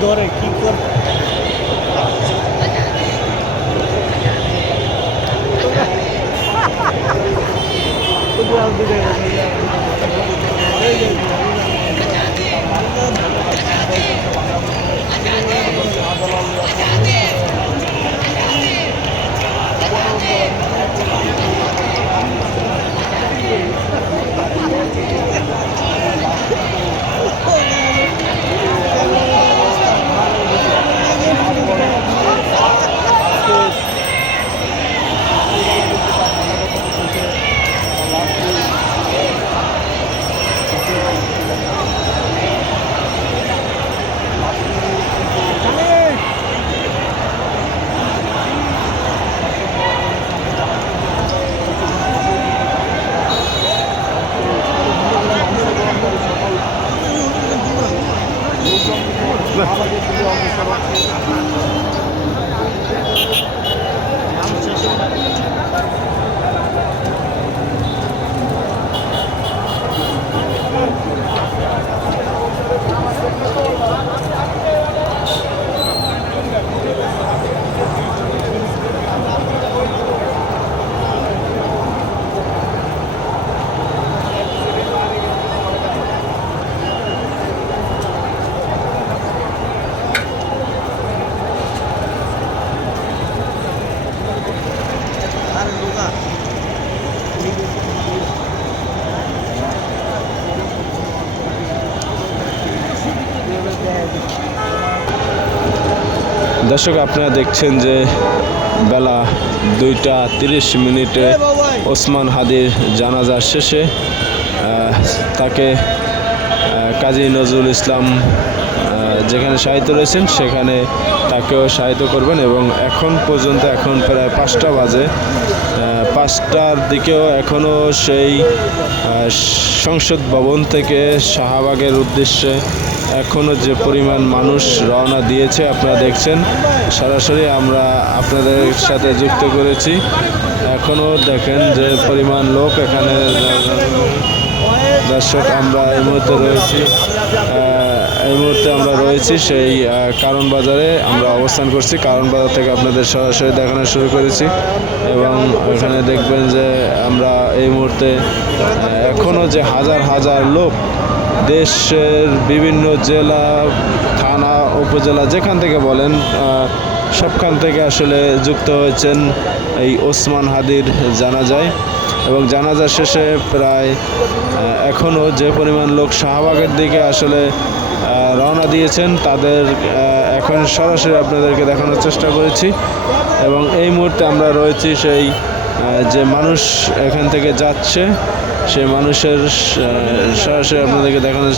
dólar aqui, claro. Obrigado, obrigado. কর দর্শক আপনারা দেখছেন যে বেলা দুইটা তিরিশ মিনিটে ওসমান হাদির জানাজা শেষে তাকে কাজী নজরুল ইসলাম যেখানে সাহিত্য রয়েছেন সেখানে তাকেও সাহিত্য করবেন এবং এখন পর্যন্ত এখন প্রায় পাঁচটা বাজে। পাঁচটার দিকেও এখনও সেই সংসদ ভবন থেকে শাহবাগের উদ্দেশ্যে এখনও যে পরিমাণ মানুষ রওনা দিয়েছে, আপনারা দেখছেন। সরাসরি আমরা আপনাদের সাথে যুক্ত করেছি। এখনও দেখেন যে পরিমাণ লোক এখানে দর্শক, আমরা এই মুহূর্তে রয়েছি। এই মুহূর্তে আমরা রয়েছি সেই কারণ বাজারে আমরা অবস্থান করছি। কারণ বাজার থেকে আপনাদের সরাসরি দেখানো শুরু করেছি এবং এখানে দেখবেন যে আমরা এই মুহূর্তে এখনও যে হাজার হাজার লোক দেশের বিভিন্ন জেলা, থানা, উপজেলা যেখান থেকে বলেন সবখান থেকে আসলে যুক্ত হয়েছেন এই ওসমান হাদির জানাজায়। এবং জানাজা শেষে প্রায় এখনও যে পরিমাণ লোক শাহবাগের দিকে আসলে রওনা দিয়েছেন, তাদের এখন সরাসরি আপনাদেরকে দেখানোর চেষ্টা করেছি। এবং এই মুহূর্তে আমরা রয়েছি সেই যে মানুষ এখান থেকে যাচ্ছে সেই মানুষের সরাসরি আপনাদেরকে দেখানোর